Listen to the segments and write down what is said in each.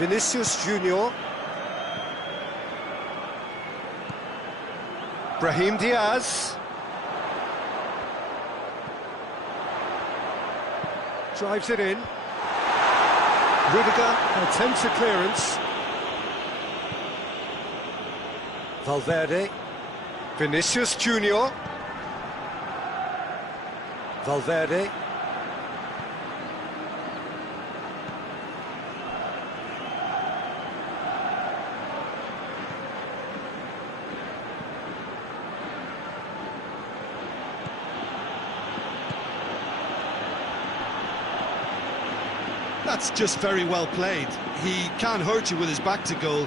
Vinicius Junior. Brahim Diaz. Drives it in. Rudiger attempts a clearance. Valverde. Vinicius Junior. Valverde. That's just very well played. He can't hurt you with his back to goal,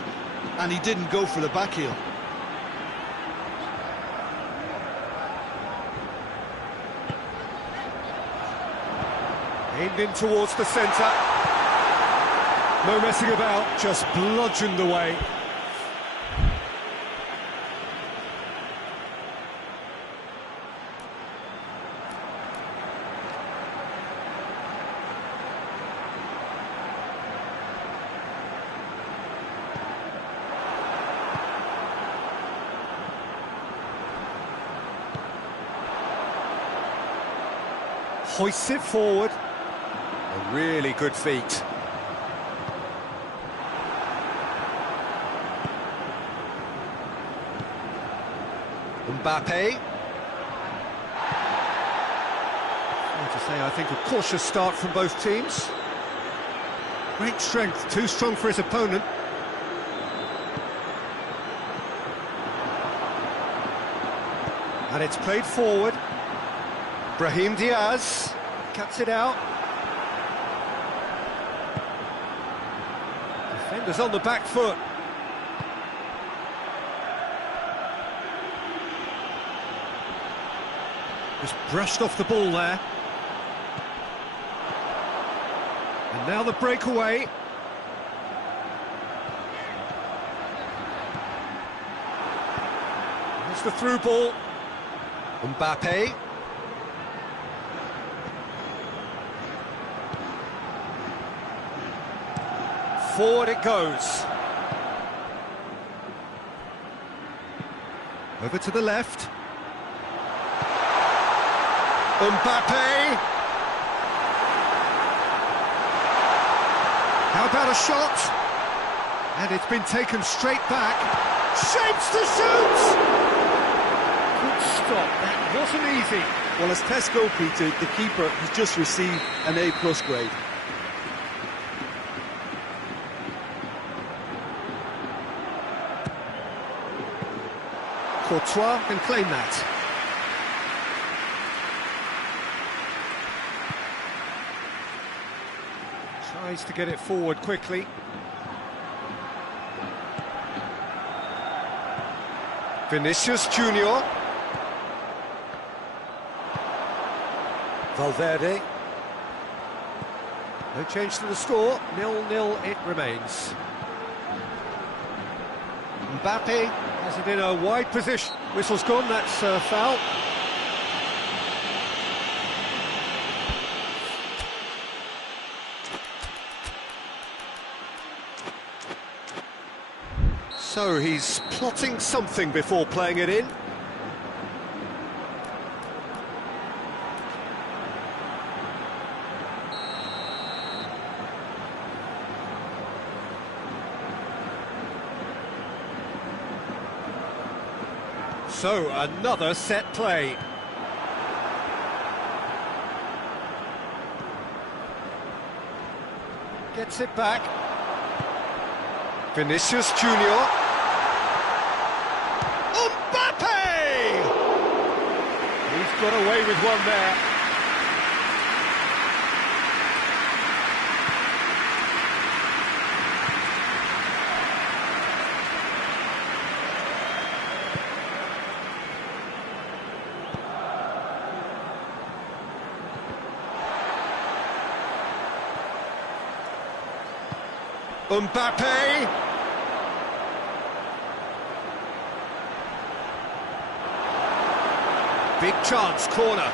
and he didn't go for the back heel. Aimed in towards the centre. No messing about, just bludgeoned away. Hoists it forward. A really good feat. Mbappe. Fair to say, I think a cautious start from both teams. Great strength, too strong for his opponent. And it's played forward. Brahim Diaz cuts it out. Defenders on the back foot. Just brushed off the ball there. And now the breakaway. There's the through ball. Mbappe. Forward it goes. Over to the left. Mbappe. How about a shot? And it's been taken straight back. Shapes to shoot! Good stop, that wasn't easy. Well, as tests go, Peter, the keeper has just received an A+ grade. Courtois can claim that. Tries to get it forward quickly. Vinicius Junior. Valverde. No change to the score, 0-0 it remains. Mbappe has it in a wide position. Whistle's gone, that's a foul. So he's plotting something before playing it in. So, another set play. Gets it back. Vinicius Junior. Mbappe! He's got away with one there. Mbappe! Big chance, corner.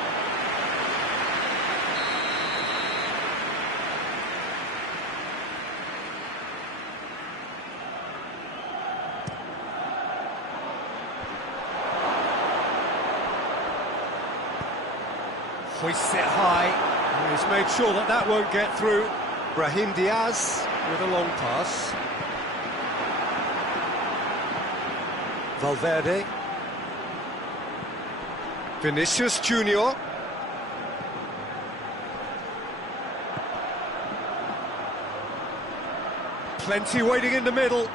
Hoists it high. And he's made sure that that won't get through. Brahim Diaz with a long pass. Valverde. Vinicius Junior. Plenty waiting in the middle.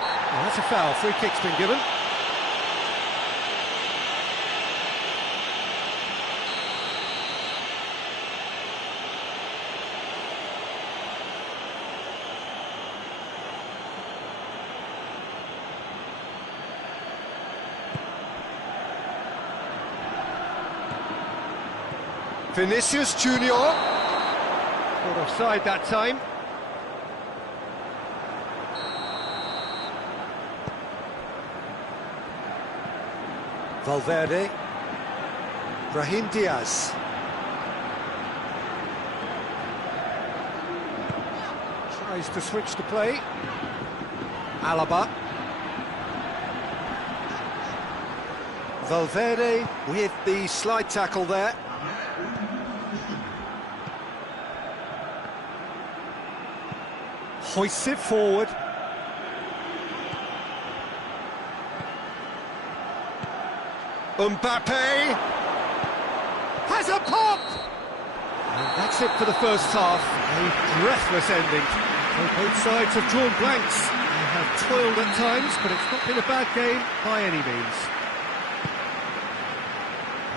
Oh, that's a foul. Free kick's been given. Vinicius Junior. Not offside that time. Valverde. Brahim Diaz. Tries to switch the play. Alaba. Valverde with the slide tackle there. Hoists it forward. Mbappe has a pop! And that's it for the first half. A breathless ending. So both sides have drawn blanks. They have toiled at times, but it's not been a bad game by any means.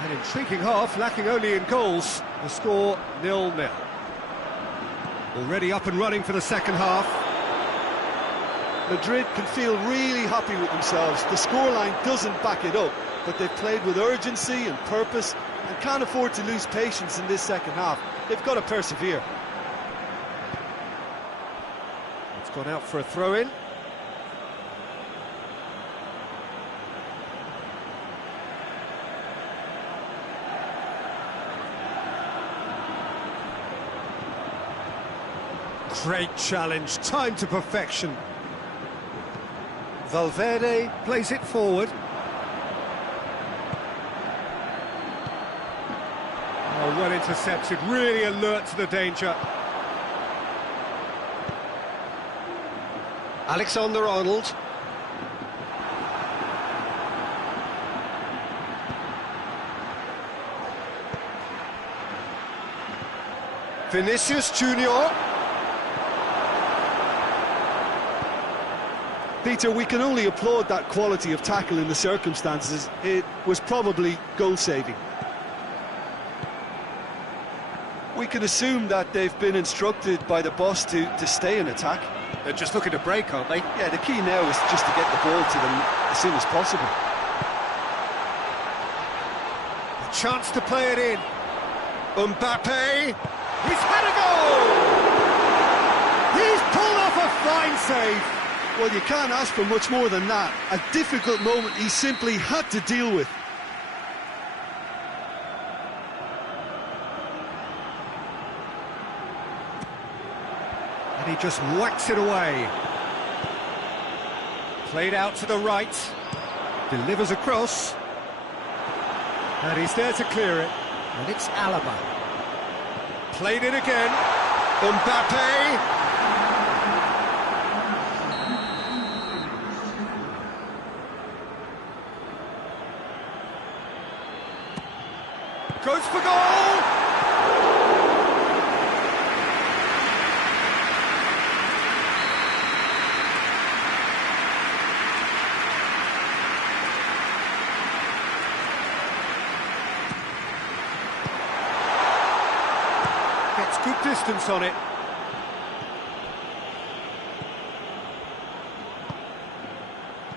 An intriguing half, lacking only in goals. The score 0-0. Already up and running for the second half. Madrid can feel really happy with themselves. The scoreline doesn't back it up, but they've played with urgency and purpose and can't afford to lose patience in this second half. They've got to persevere. It's gone out for a throw-in. Great challenge, time to perfection. Valverde plays it forward. Oh, well intercepted, really alert to the danger. Alexander-Arnold. Vinicius Junior. Peter, we can only applaud that quality of tackle in the circumstances. It was probably goal-saving. We can assume that they've been instructed by the boss to stay in attack. They're just looking to break, aren't they? Yeah, the key now is just to get the ball to them as soon as possible. A chance to play it in. Mbappe, he's had a goal! He's pulled off a fine save. Well, you can't ask for much more than that. A difficult moment he simply had to deal with. And he just whacks it away. Played out to the right. Delivers across. And he's there to clear it. And it's Alaba. Played it again. Mbappe. Goes for goal! Gets good distance on it.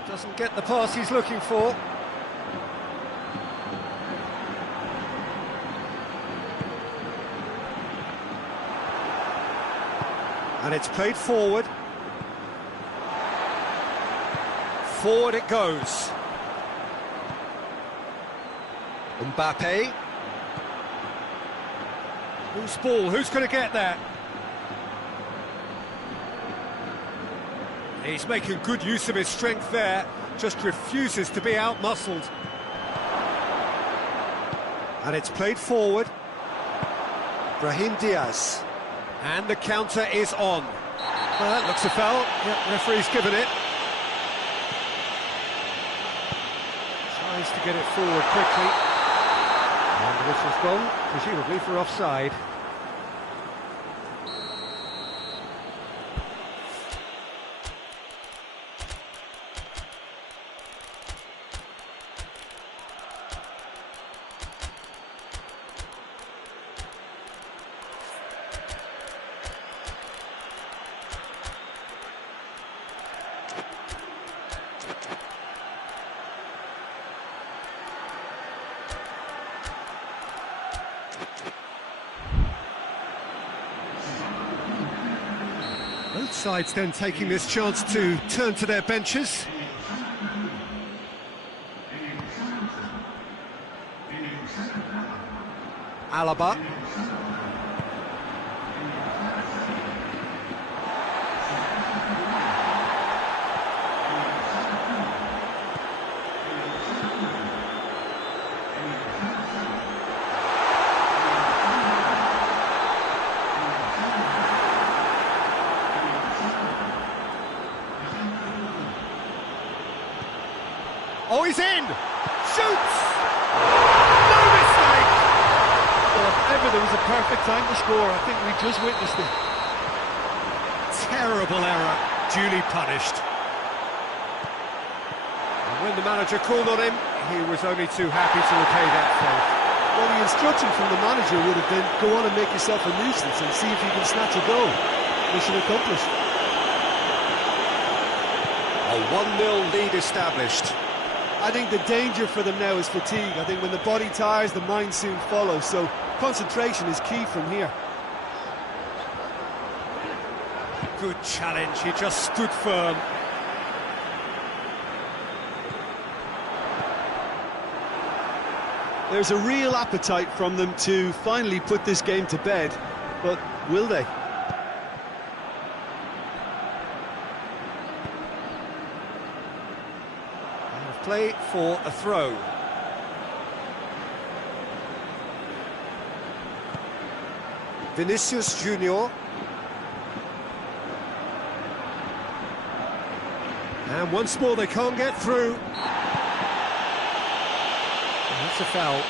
Doesn't get the pass he's looking for. And it's played forward. Forward it goes. Mbappe. Who's ball? Who's going to get that? He's making good use of his strength there. just refuses to be outmuscled. And it's played forward. Brahim Diaz. And the counter is on. Well, that looks a foul. Yep, referee's given it. Tries to get it forward quickly. And the whistle's gone, presumably for offside. Both sides then taking this chance to turn to their benches. Alaba. Oh, he's in! Shoots! No mistake! Well, if ever there was a perfect time to score, I think we just witnessed it. Terrible error, duly punished. And when the manager called on him, he was only too happy to repay that fault. Well, the instruction from the manager would have been, go on and make yourself a nuisance and see if you can snatch a goal. Mission accomplished. A 1-0 lead established. I think the danger for them now is fatigue. I think when the body tires, the mind soon follows. So concentration is key from here. Good challenge, he just stood firm. There's a real appetite from them to finally put this game to bed, but will they? Play for a throw. Vinicius Junior. And once more they can't get through. And that's a foul.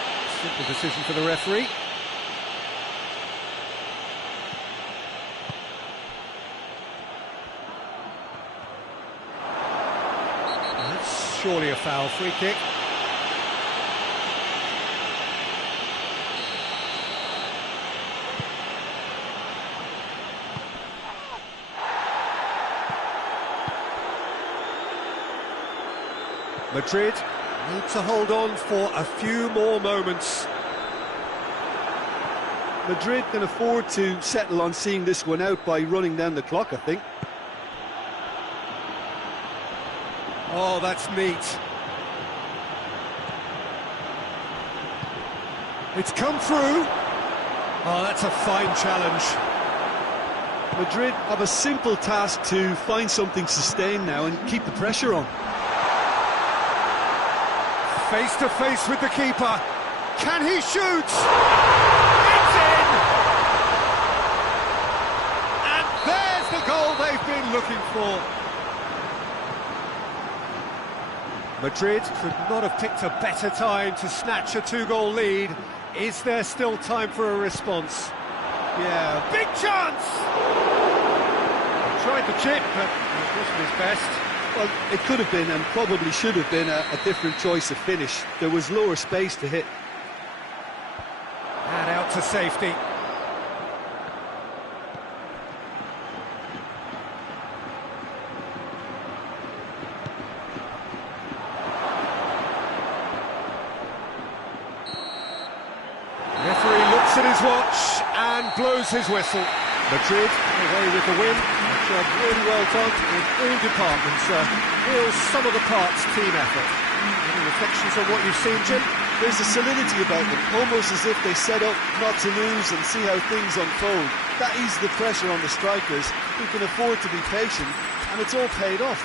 Simple decision for the referee. Surely a foul, free kick. Madrid need to hold on for a few more moments. Madrid can afford to settle on seeing this one out by running down the clock, I think. Oh, that's neat. It's come through. Oh, that's a fine challenge. Madrid have a simple task to find something sustained now and keep the pressure on. Face to face with the keeper. Can he shoot? It's in! And there's the goal they've been looking for. Madrid could not have picked a better time to snatch a 2-goal lead. Is there still time for a response? Yeah, big chance! He tried the chip, but it wasn't his best. Well, it could have been and probably should have been a different choice of finish. There was lower space to hit. And out to safety. Referee looks at his watch and blows his whistle. Madrid away with the win. A job really well done in all departments. Real sum-of-the-parts team effort. Any reflections on what you've seen, Jim? There's a solidity about them, almost as if they set up not to lose and see how things unfold. That eases the pressure on the strikers, who can afford to be patient, and it's all paid off.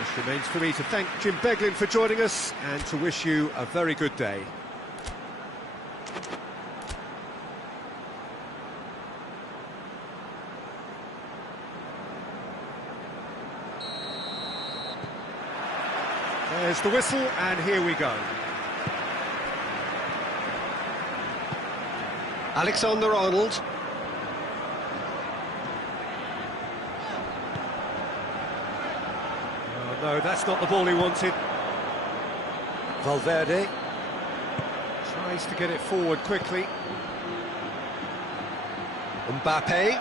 Just remains for me to thank Jim Beglin for joining us and to wish you a very good day. There's the whistle, and here we go. Alexander-Arnold. Oh, no, that's not the ball he wanted. Valverde. Tries to get it forward quickly. Mbappe.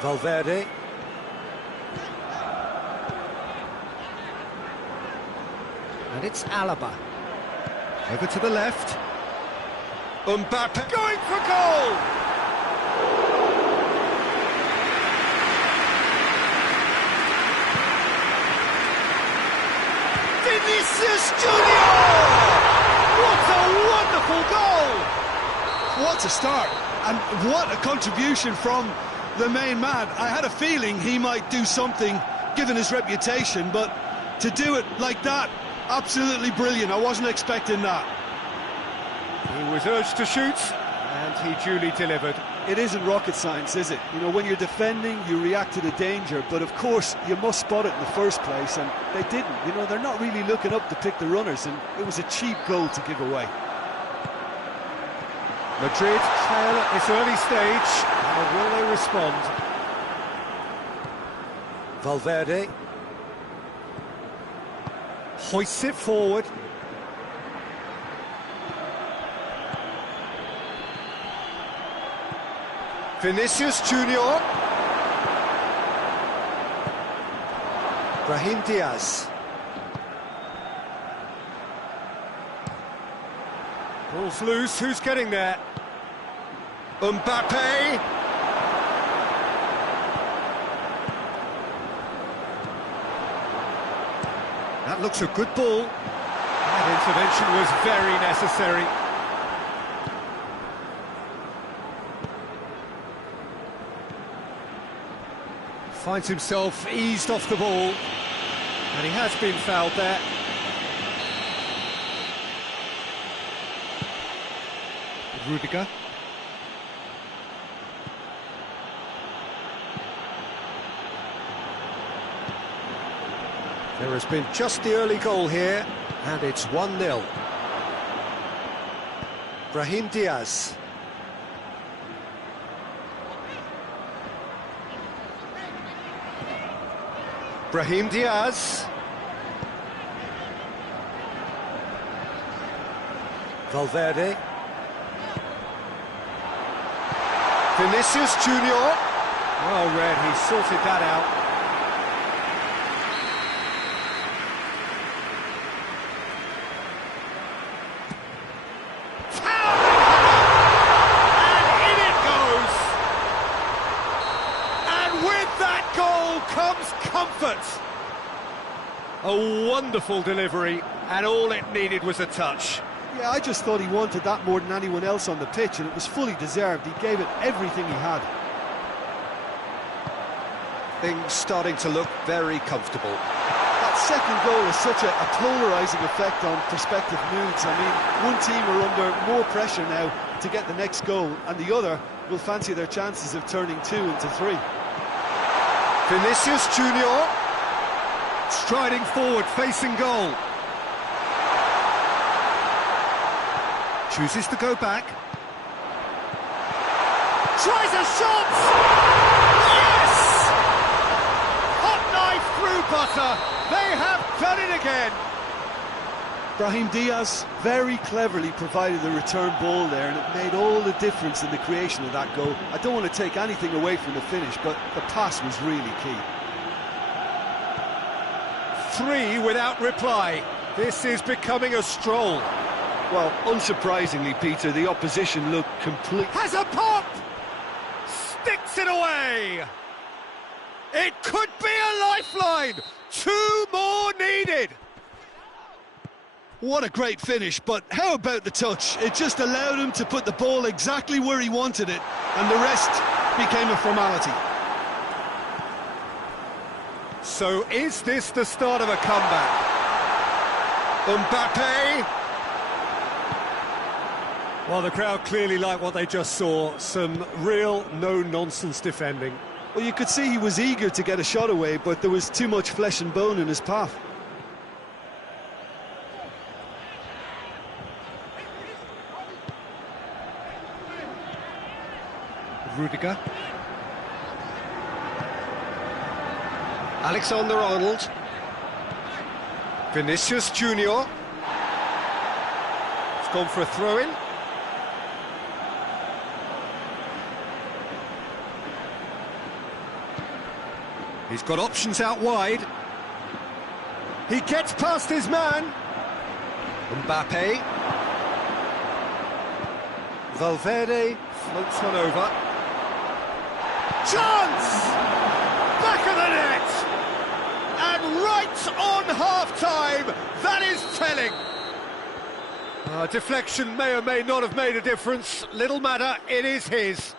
Valverde. And it's Alaba. Over to the left. Mbappe going for goal! Vinicius Junior! What a wonderful goal! What a start, and what a contribution from the main man. I had a feeling he might do something, given his reputation, but to do it like that, absolutely brilliant. I wasn't expecting that. He was urged to shoot, and he duly delivered. It isn't rocket science, is it? You know, when you're defending, you react to the danger, but of course, you must spot it in the first place, and they didn't. You know, they're not really looking up to pick the runners, and it was a cheap goal to give away. Madrid trail at this early stage. How will they respond? Valverde. Hoists it forward. Vinicius Junior. Brahim Diaz. Ball's loose, who's getting there? Mbappe! That looks a good ball. That intervention was very necessary. Finds himself eased off the ball, and he has been fouled there. Rudiger. There has been just the early goal here, and it's 1-0. Brahim Diaz. Brahim Diaz. Valverde. Vinicius Junior. Well read, he sorted that out. Comes comfort. A wonderful delivery, and all it needed was a touch. Yeah, I just thought he wanted that more than anyone else on the pitch, and it was fully deserved. He gave it everything he had. Things starting to look very comfortable. That second goal has such a polarising effect on prospective moods. I mean, one team are under more pressure now to get the next goal, and the other will fancy their chances of turning 2 into 3. Vinicius Junior, striding forward, facing goal. Chooses to go back. Tries a shot! Yes! Hot knife through butter. They have done it again. Brahim Diaz very cleverly provided the return ball there, and it made all the difference in the creation of that goal. I don't want to take anything away from the finish, but the pass was really key. 3 without reply. This is becoming a stroll. Well, unsurprisingly, Peter, the opposition looked complete. Has a pop! Sticks it away! It could be a lifeline! 2 more needed! What a great finish, but how about the touch? It just allowed him to put the ball exactly where he wanted it, and the rest became a formality. So is this the start of a comeback? Mbappe! Well, the crowd clearly like what they just saw. Some real no-nonsense defending. Well, you could see he was eager to get a shot away, but there was too much flesh and bone in his path. Rudiger. Alexander-Arnold. Vinicius Junior. It's gone for a throw-in. He's got options out wide. He gets past his man. Mbappe. Valverde floats one over. Chance! Back of the net! And right on half-time, that is telling. Deflection may or may not have made a difference. Little matter, it is his.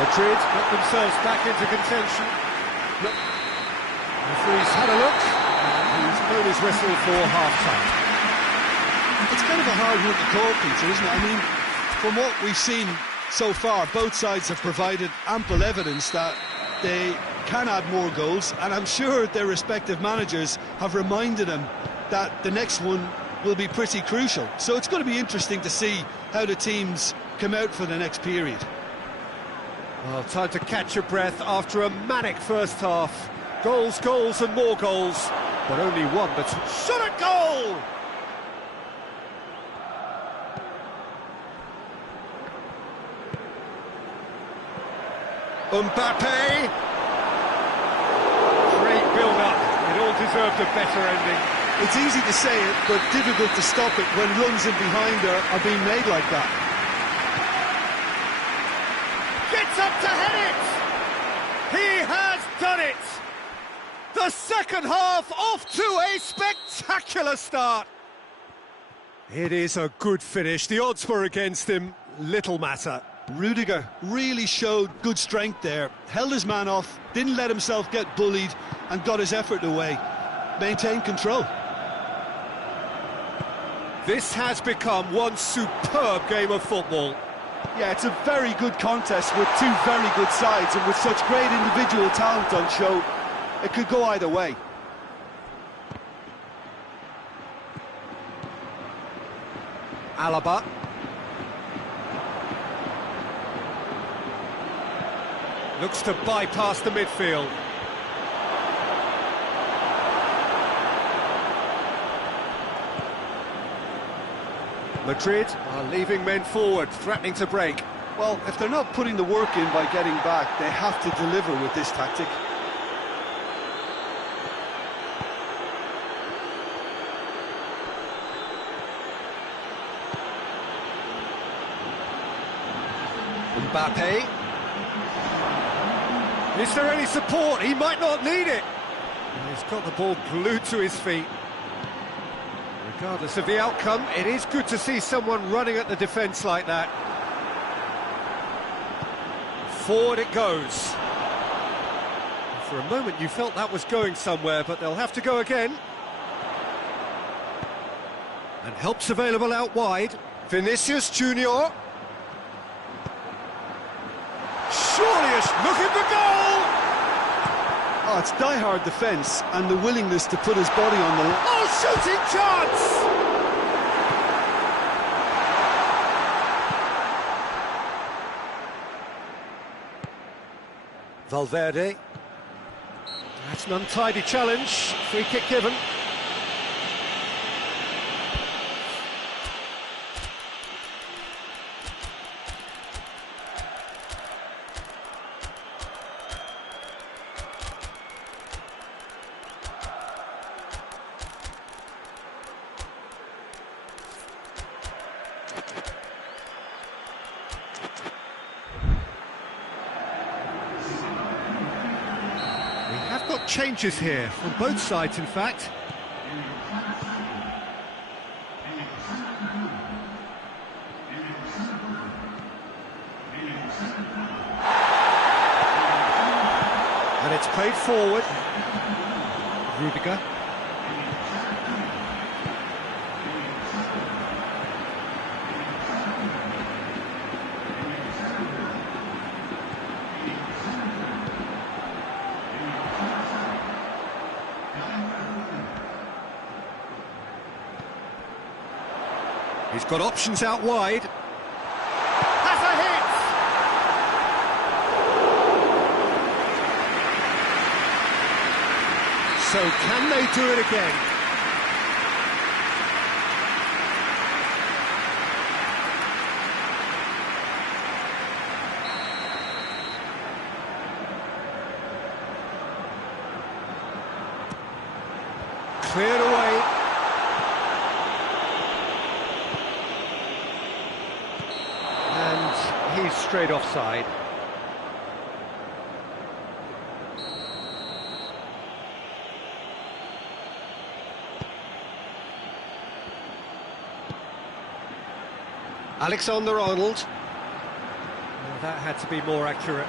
Madrid got themselves back into contention. The referee's had a look, and he's blown his whistle for half-time. It's kind of a hard one to call, Peter, isn't it? I mean, from what we've seen so far, both sides have provided ample evidence that they can add more goals, and I'm sure their respective managers have reminded them that the next one will be pretty crucial. So it's going to be interesting to see how the teams come out for the next period. Well, time to catch your breath after a manic first half. Goals, goals and more goals, but only one that's shot at goal! Mbappe! Great build-up, it all deserved a better ending. It's easy to say it, but difficult to stop it when runs in behind are being made like that. Gets up to head it! He has done it! The second half off to a spectacular start! It is a good finish. The odds were against him, little matter. Rudiger really showed good strength there, held his man off, didn't let himself get bullied, and got his effort away. Maintained control. This has become one superb game of football. Yeah, it's a very good contest with two very good sides, and with such great individual talent on show, it could go either way. Alaba. Looks to bypass the midfield. Madrid are leaving men forward, threatening to break. Well, if they're not putting the work in by getting back, they have to deliver with this tactic. Mbappe. Is there any support? He might not need it. He's got the ball glued to his feet. Regardless of the outcome, it is good to see someone running at the defence like that. Forward it goes. For a moment you felt that was going somewhere, but they'll have to go again. And help's available out wide. Vinicius Junior. Surely look at the goal! Oh, it's die-hard defence and the willingness to put his body on the line. Oh, shooting chance! Valverde. That's an untidy challenge. Free kick given. Changes here from both sides, in fact. And it's played forward. Rudiger. He's got options out wide. Has a hit! So can they do it again? Cleared away. And he's straight offside. Alexander-Arnold. Well, that had to be more accurate.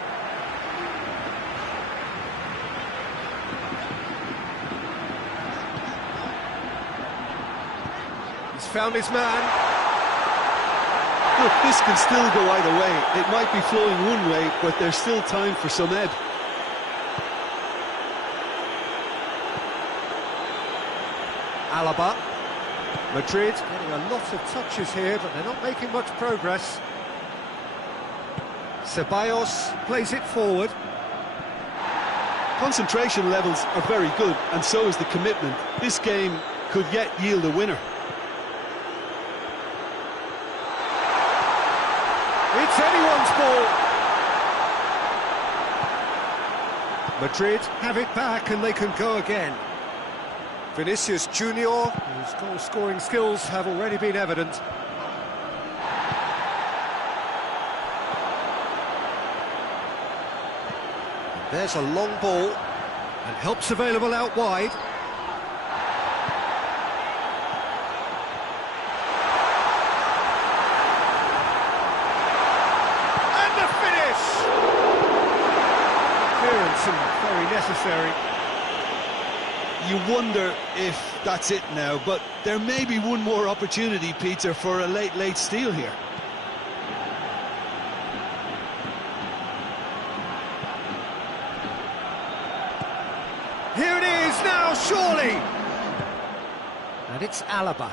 He's found his man. Look, this can still go either way. It might be flowing one way, but there's still time for some ebb. Alaba. Madrid getting a lot of touches here, but they're not making much progress. Ceballos plays it forward. Concentration levels are very good, and so is the commitment. This game could yet yield a winner. It's anyone's ball. Madrid have it back and they can go again. Vinicius Junior, whose goal-scoring skills have already been evident. There's a long ball, and help's available out wide. And the finish! Clearance and very necessary. You wonder if that's it now, but there may be one more opportunity, Peter, for a late steal here. Here it is now, surely! And it's Alaba.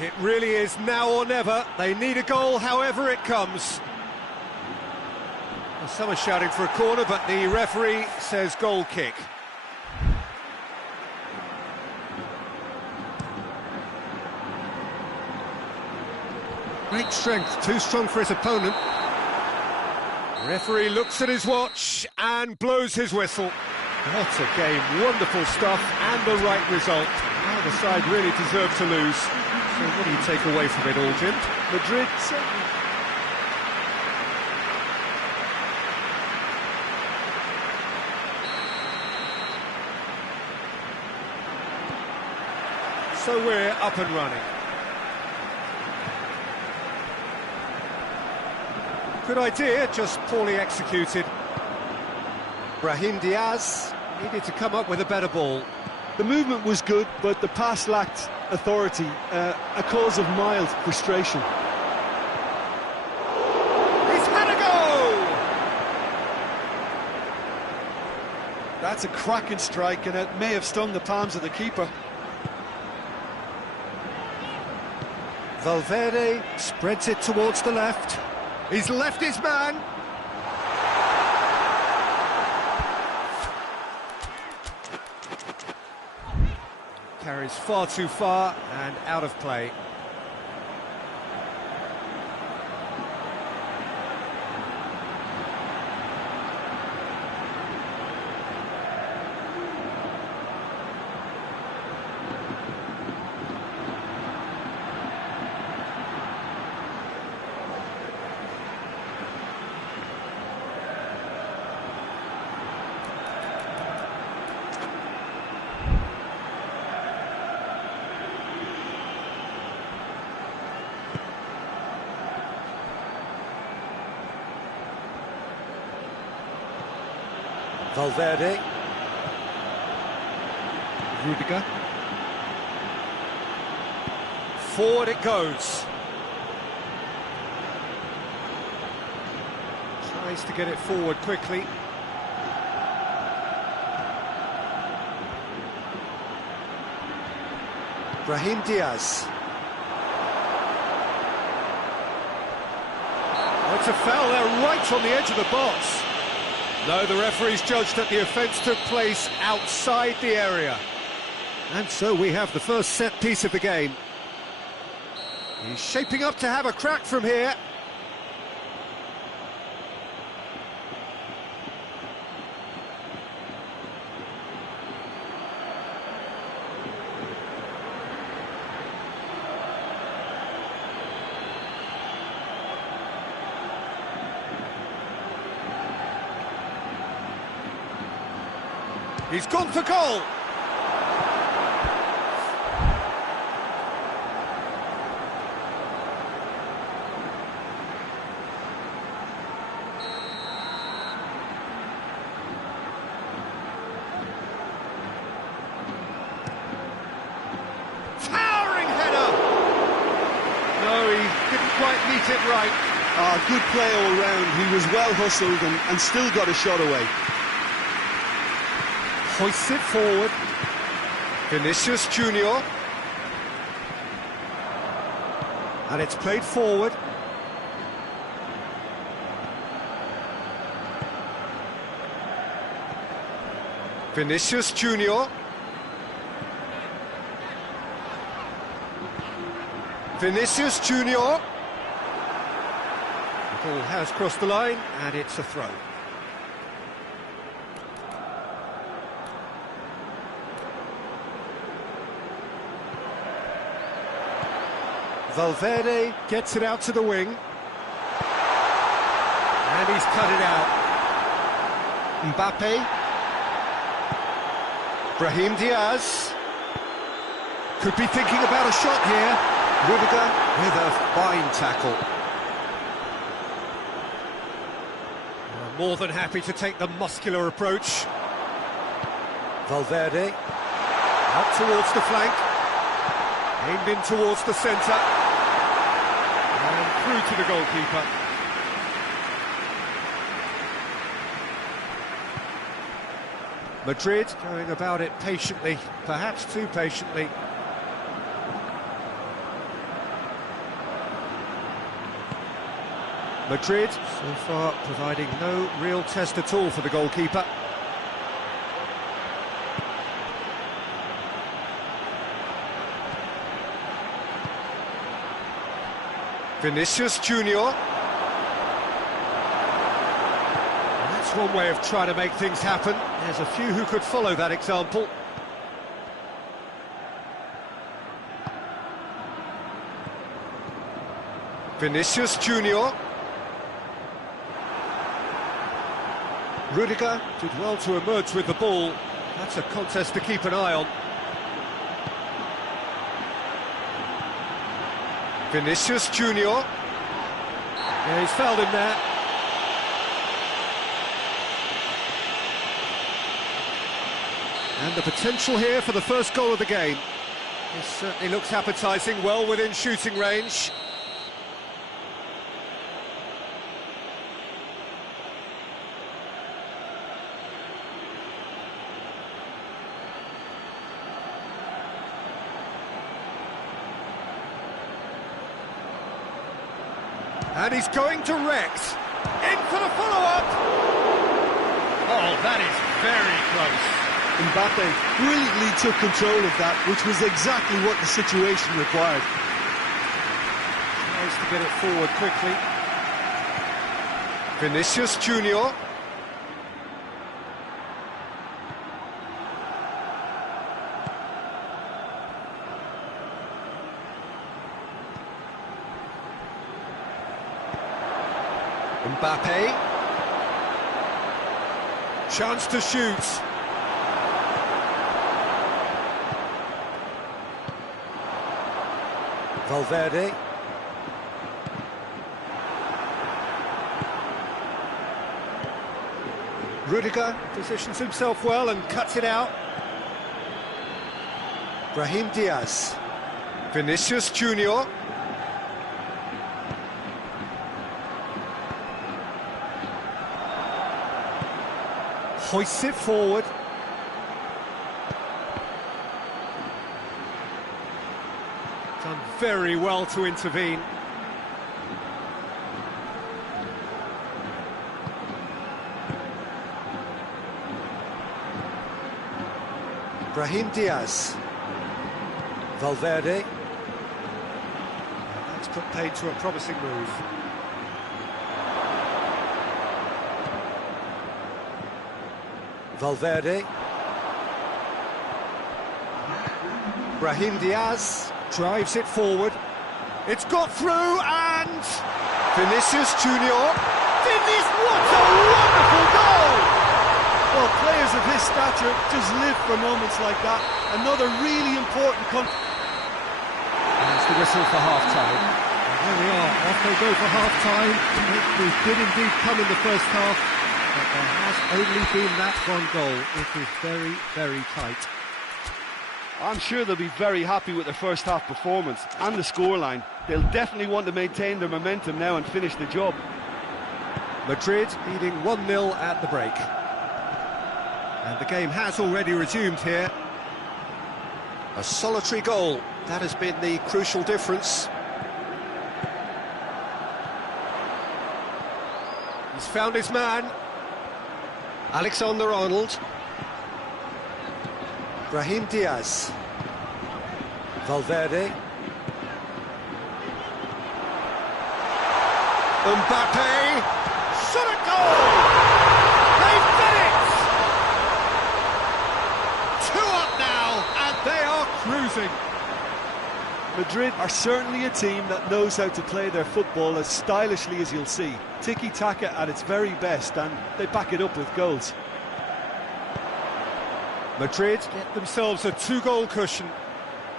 It really is now or never. They need a goal however it comes. Well, some are shouting for a corner, but the referee says goal kick. Great strength, too strong for his opponent. Referee looks at his watch and blows his whistle. What a game, wonderful stuff and the right result. Neither side really deserved to lose. So what do you take away from it all, Jim? Madrid So we're up and running. Good idea, just poorly executed. Brahim Diaz needed to come up with a better ball. The movement was good, but the pass lacked authority, a cause of mild frustration. He's had a go! That's a cracking strike, and it may have stung the palms of the keeper. Valverde spreads it towards the left. He's left his man. Carries far too far and out of play. Valverde. Rudiger. Forward it goes. Tries to get it forward quickly. Brahim Diaz. Oh, it's a foul there right on the edge of the box. No, the referee's judged that the offence took place outside the area. And so we have the first set piece of the game. He's shaping up to have a crack from here. He's gone for goal. Towering header. No, he didn't quite meet it right. Good play all round. He was well hustled and still got a shot away. Hoists it forward. Vinicius Junior. And it's played forward. Vinicius Junior. Vinicius Junior. The ball has crossed the line and it's a throw. Valverde gets it out to the wing. And he's cut it out. Mbappe. Brahim Diaz. Could be thinking about a shot here. Rudiger with a fine tackle. More than happy to take the muscular approach. Valverde. Out towards the flank. Aimed in towards the centre. And through to the goalkeeper. Madrid going about it patiently, perhaps too patiently. Madrid, so far, providing no real test at all for the goalkeeper. Vinicius Junior. That's one way of trying to make things happen. There's a few who could follow that example. Vinicius Junior. Rudiger did well to emerge with the ball. That's a contest to keep an eye on. Vinicius Junior. Yeah, he's fouled him there. And the potential here for the first goal of the game. This certainly looks appetising, well within shooting range. And he's going direct. In for the follow-up. Oh, that is very close. Mbappe brilliantly took control of that, which was exactly what the situation required. Tries to get it forward quickly. Vinicius Junior. Mbappe. Chance to shoot. Valverde. Rudiger positions himself well and cuts it out. Brahim Diaz. Vinicius Junior. Hoists it forward. Done very well to intervene. Brahim Diaz. Valverde. That's put paid to a promising move. Valverde. Brahim Diaz drives it forward. It's got through and Vinicius Junior. What a wonderful goal! Well, players of his stature just live for moments like that. Another really important That's the whistle for half-time. There we are, off they go for half-time. We did indeed come in the first half, but there has only been that one goal. It is very, very tight. I'm sure they'll be very happy with their first half performance and the scoreline. They'll definitely want to maintain their momentum now and finish the job. Madrid leading 1-0 at the break. And the game has already resumed here. A solitary goal, that has been the crucial difference. He's found his man. Alexander-Arnold. Brahim Diaz. Valverde. Mbappe. Shot a goal! They've done it! 2 up now, and they are cruising. Madrid are certainly a team that knows how to play their football as stylishly as you'll see. Tiki-taka at its very best, and they back it up with goals. Madrid get themselves a 2-goal cushion.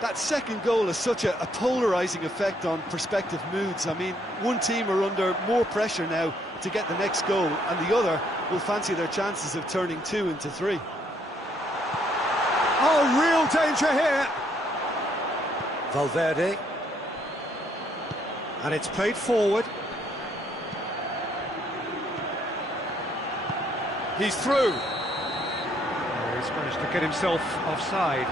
That second goal has such a polarising effect on prospective moods. I mean, one team are under more pressure now to get the next goal, and the other will fancy their chances of turning 2 into 3. Oh, real danger here. Valverde. And it's played forward. He's through. Oh, he's managed to get himself offside.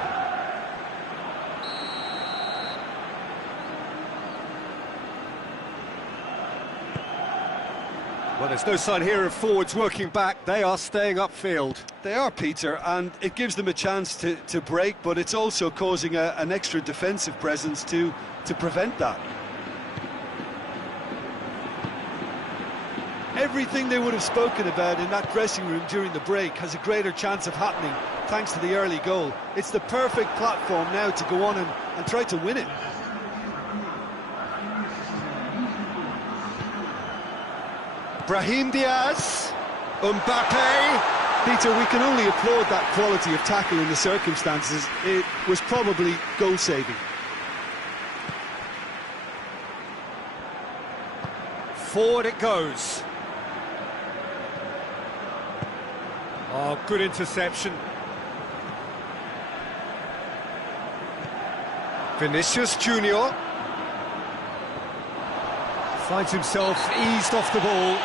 Well, there's no sign here of forwards working back. They are staying upfield. They are, Peter, and it gives them a chance to break, but it's also causing an extra defensive presence to prevent that. Everything they would have spoken about in that dressing room during the break has a greater chance of happening thanks to the early goal. It's the perfect platform now to go on and try to win it. Brahim Diaz, Mbappe. Peter, we can only applaud that quality of tackle in the circumstances. It was probably goal-saving. Forward it goes. Oh, good interception. Vinicius Junior finds himself eased off the ball.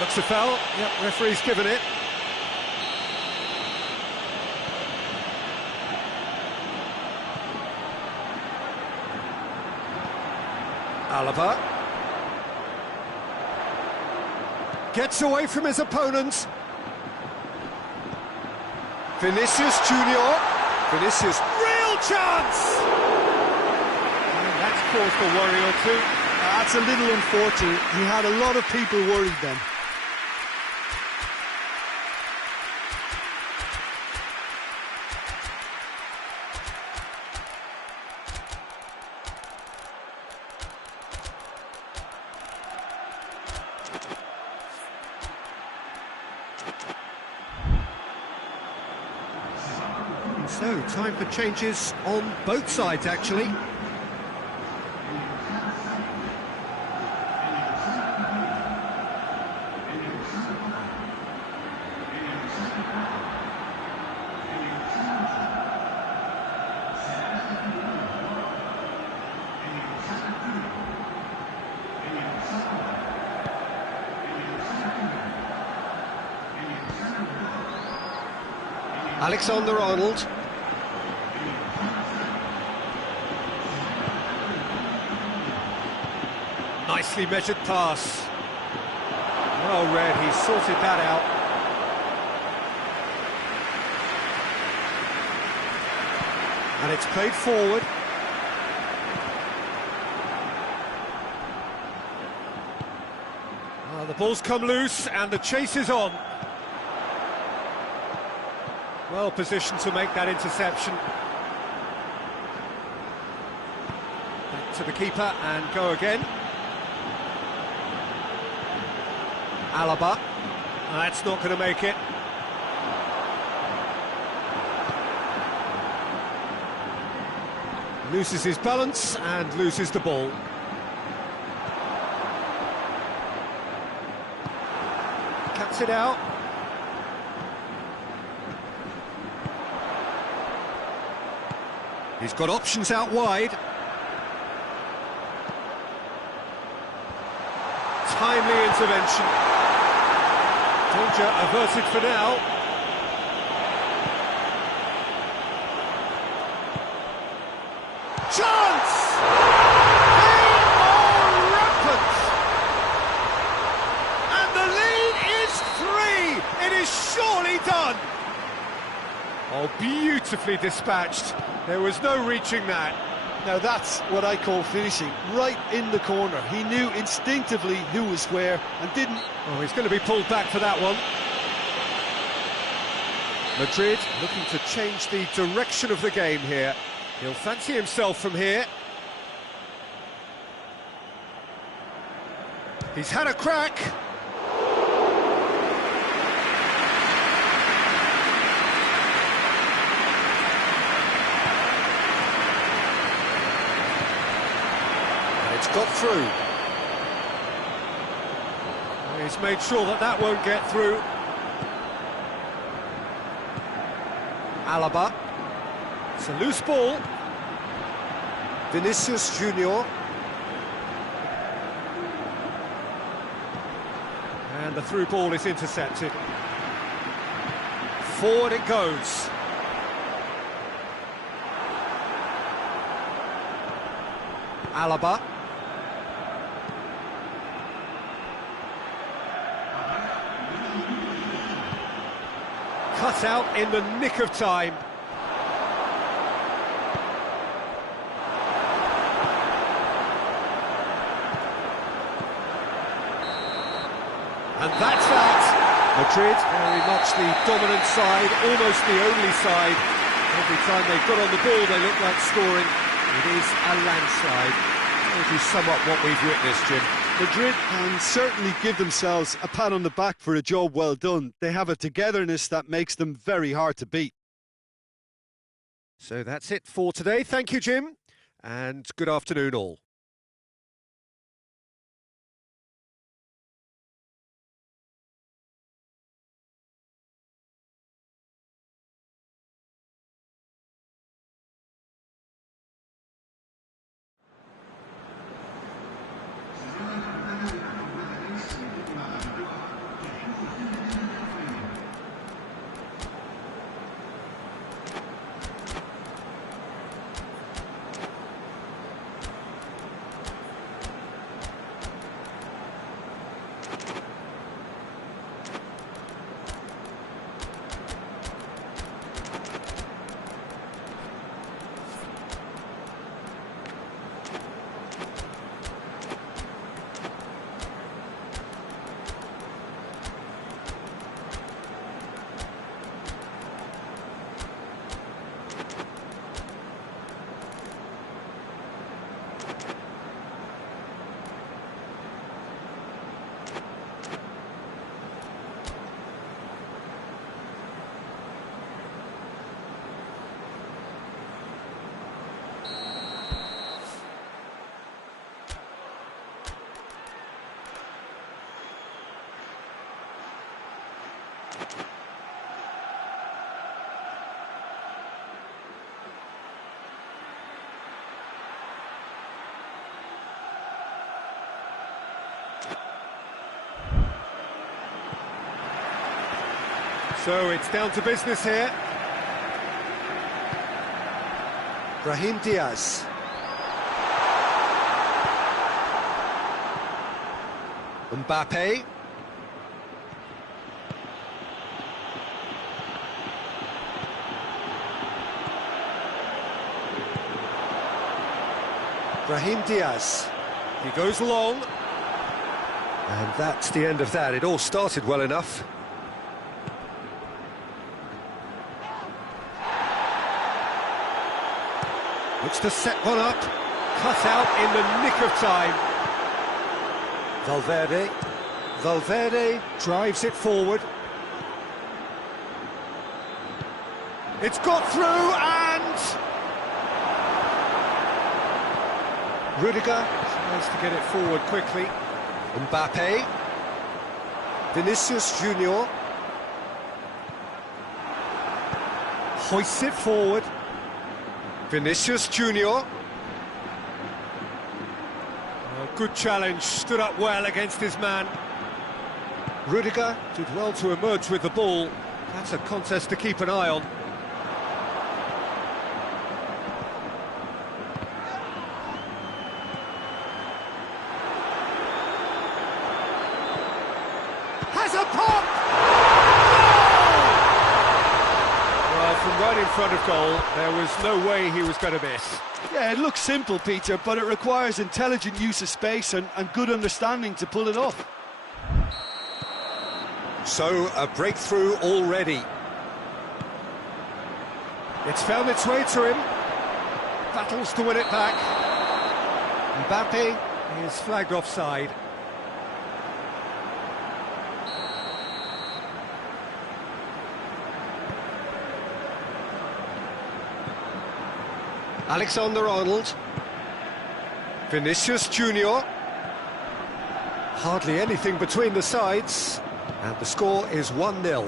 Looks a foul. Yep, referee's given it. Alaba gets away from his opponents. Vinicius Junior. Vinicius, real chance! And that's caused a worry or two. That's a little unfortunate. He had a lot of people worried then. So, time for changes on both sides, actually. Alexander-Arnold. Nicely measured pass. Well read, he sorted that out. And it's played forward. The ball's come loose and the chase is on. Well positioned to make that interception. Back to the keeper and go again. Alaba. That's not going to make it. Loses his balance and loses the ball. Cuts it out. He's got options out wide. Timely intervention. Danger averted for now. Chance! They are rampant! And the lead is 3! It is surely done! Oh, beautifully dispatched. There was no reaching that. Now that's what I call finishing, right in the corner. He knew instinctively who was where and didn't... Oh, he's going to be pulled back for that one. Madrid looking to change the direction of the game here. He'll fancy himself from here. He's had a crack. It's got through. He's made sure that that won't get through. Alaba. It's a loose ball. Vinicius Junior. And the through ball is intercepted. Forward it goes. Alaba. Cut out in the nick of time. And that's that. Madrid, very much the dominant side, almost the only side. Every time they've got on the ball, they look like scoring. It is a landslide. If you sum up what we've witnessed, Jim. Madrid can certainly give themselves a pat on the back for a job well done. They have a togetherness that makes them very hard to beat. So that's it for today. Thank you, Jim, and good afternoon all. So it's down to business here. Brahim Diaz. Mbappe. Brahim Diaz. He goes long. And that's the end of that. It all started well enough. Looks to set one up. Cut out in the nick of time. Valverde. Valverde drives it forward. It's got through and... Rudiger tries to get it forward quickly. Mbappe. Vinicius Junior. Hoists it forward. Vinicius Junior. Good challenge, stood up well against his man. Rudiger did well to emerge with the ball. That's a contest to keep an eye on. Has a pop! Goal! Well, from right in front of goal, there was no way he was going to miss. Yeah, it looks simple, Peter, but it requires intelligent use of space and good understanding to pull it off. So, a breakthrough already. It's found its way to him. Battles to win it back. Mbappe is flagged offside. Alexander-Arnold. Vinicius Junior. Hardly anything between the sides. And the score is 1-0.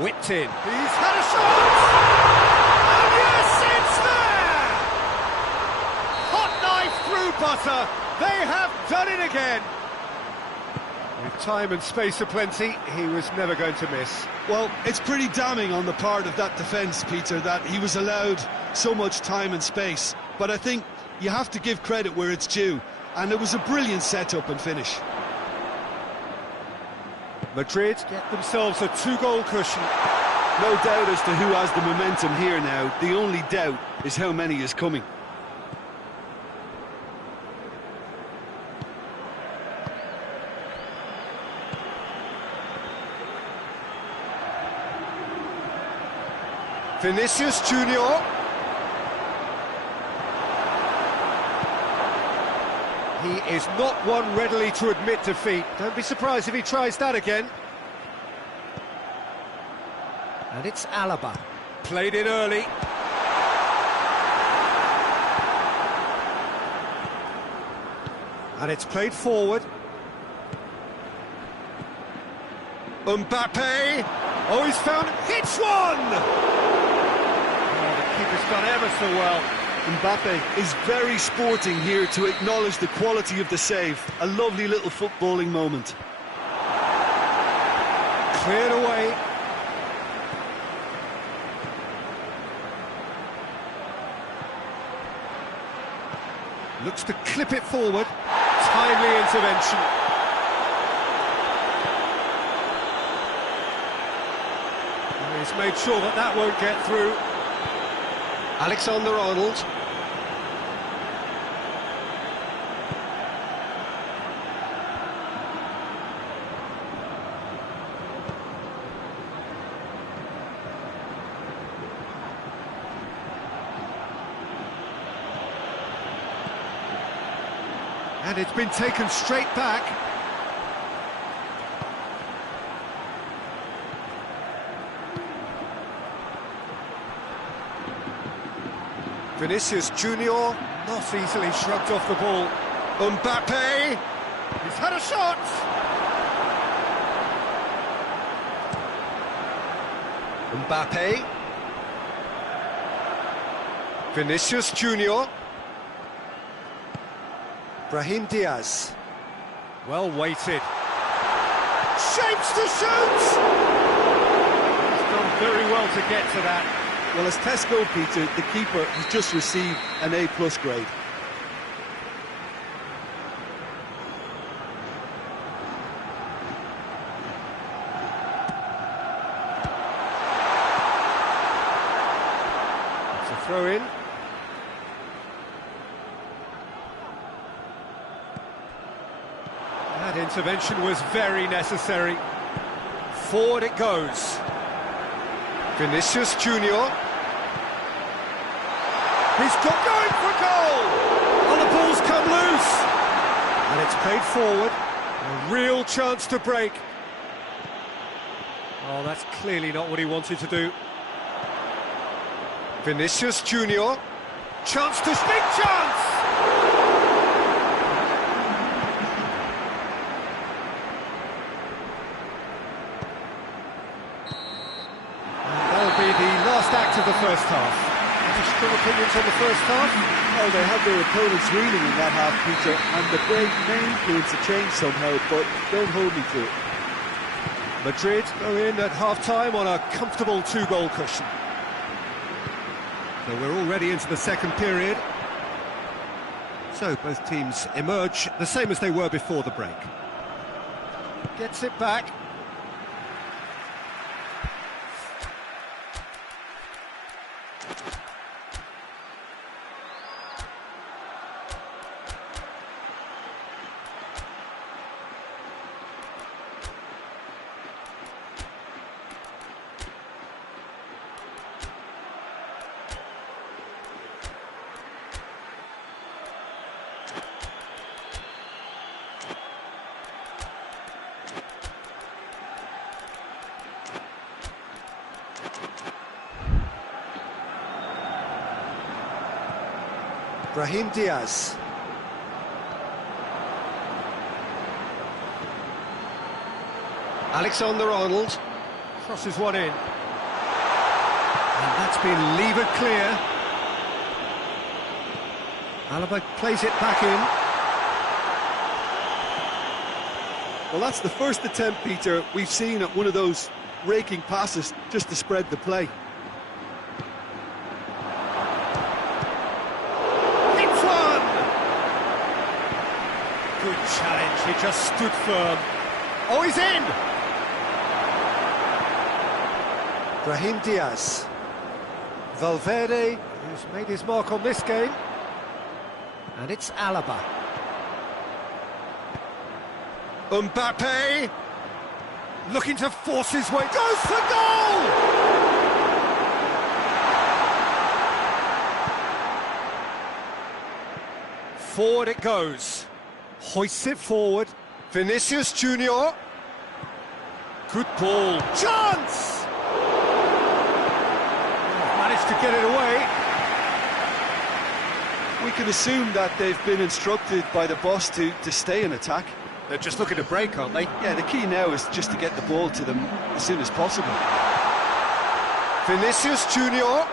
Whipped in. He's had a shot! And yes, it's there! Hot knife through butter. They have done it again. With time and space aplenty, he was never going to miss. Well, it's pretty damning on the part of that defence, Peter, that he was allowed so much time and space. But I think you have to give credit where it's due. And it was a brilliant setup and finish. Madrid get themselves a 2-goal cushion. No doubt as to who has the momentum here now. The only doubt is how many is coming. Vinicius Junior. He is not one readily to admit defeat. Don't be surprised if he tries that again. And it's Alaba. Played in early. And it's played forward. Mbappe. Oh, he's found... Hits one! Oh, the keeper's done ever so well. Mbappe is very sporting here to acknowledge the quality of the save. A lovely little footballing moment. Cleared away. Looks to clip it forward. Timely intervention. And he's made sure that that won't get through. Alexander-Arnold. And it's been taken straight back. Vinicius Junior, not easily shrugged off the ball. Mbappe, he's had a shot! Mbappe. Vinicius Junior. Brahim Diaz. Well weighted. Shapes to shoot! He's done very well to get to that. Well, as tests go, Peter, the keeper has just received an A+ grade. It's a throw in. That intervention was very necessary. Forward it goes. Vinicius Junior. He's got going for goal! Oh, the ball's come loose! And it's played forward. A real chance to break. Oh, that's clearly not what he wanted to do. Vinicius Junior. Chance to... Big chance! Be the last act of the first half. Any strong opinions on the first half? Well, they had their opponents reeling in that half, Peter, and the break may influence a change somehow, but don't hold me to it. Madrid go in at half-time on a comfortable 2-goal cushion. So we're already into the second period. So both teams emerge the same as they were before the break. Gets it back. Brahim Diaz. Alexander-Arnold crosses one in. And that's been levered clear. Alaba plays it back in. Well, that's the first attempt, Peter, we've seen at one of those raking passes just to spread the play. Good challenge, he just stood firm. Oh, he's in! Brahim Diaz. Valverde, who's made his mark on this game. And it's Alaba. Mbappe, looking to force his way, goes for goal! Forward it goes. Hoists it forward. Vinicius Junior. Good ball. Chance! Managed to get it away. We can assume that they've been instructed by the boss to stay in attack. They're just looking to break, aren't they? Yeah, the key now is just to get the ball to them as soon as possible. Vinicius Junior.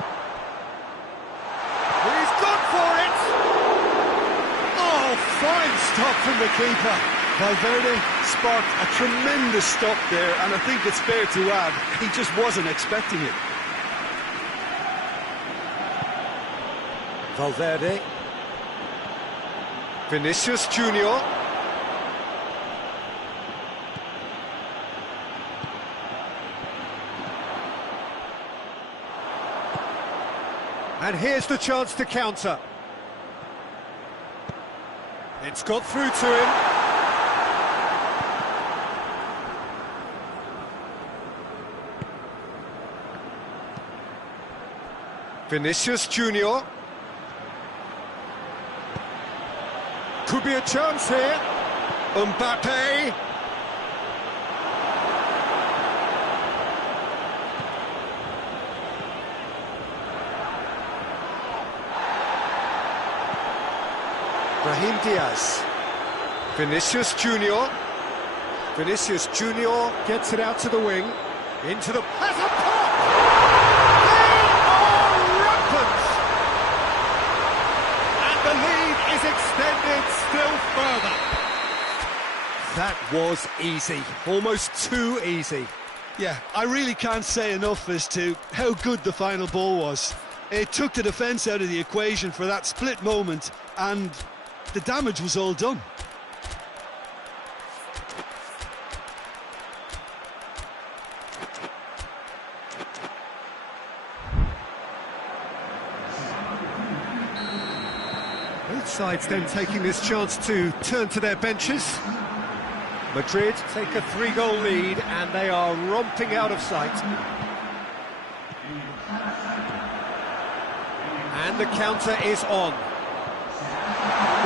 He's gone for it! Oh, fine stop from the keeper. Valverde sparked a tremendous stop there, and I think it's fair to add, he just wasn't expecting it. Valverde. Vinicius Junior. And here's the chance to counter. It's got through to him. Vinicius Junior. Could be a chance here. Mbappe. Brahim Diaz. Vinicius Junior. Vinicius Junior gets it out to the wing. Into the... Has a pop! They are rampant! And the lead is extended still further. That was easy. Almost too easy. Yeah, I really can't say enough as to how good the final ball was. It took the defence out of the equation for that split moment, and the damage was all done. Both sides then taking this chance to turn to their benches. Madrid take a 3-goal lead and they are romping out of sight. And the counter is on.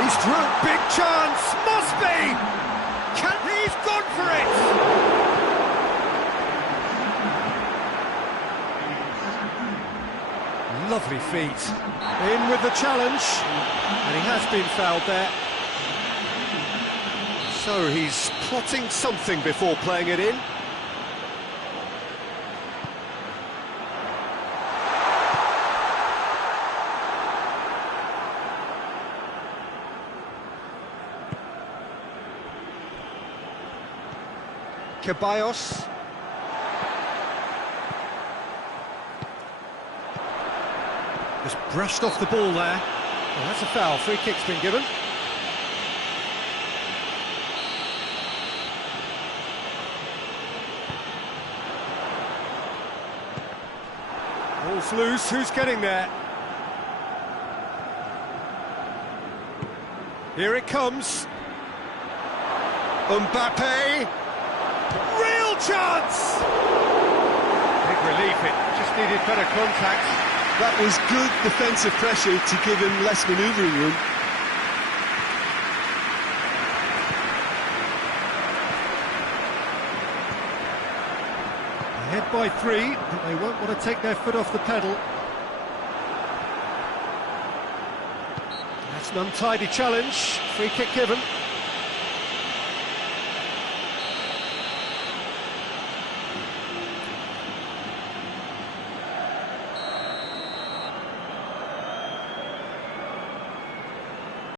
He's through, big chance, must be! He's gone for it! Lovely feet. In with the challenge, and he has been fouled there. So he's plotting something before playing it in. Ceballos. Just brushed off the ball there. Oh, that's a foul. Free kick's been given. Ball's loose. Who's getting there? Here it comes. Mbappe. Real chance! Big relief, it just needed better contact. That was good defensive pressure to give him less manoeuvring room. Ahead by 3, but they won't want to take their foot off the pedal. That's an untidy challenge. Free kick given.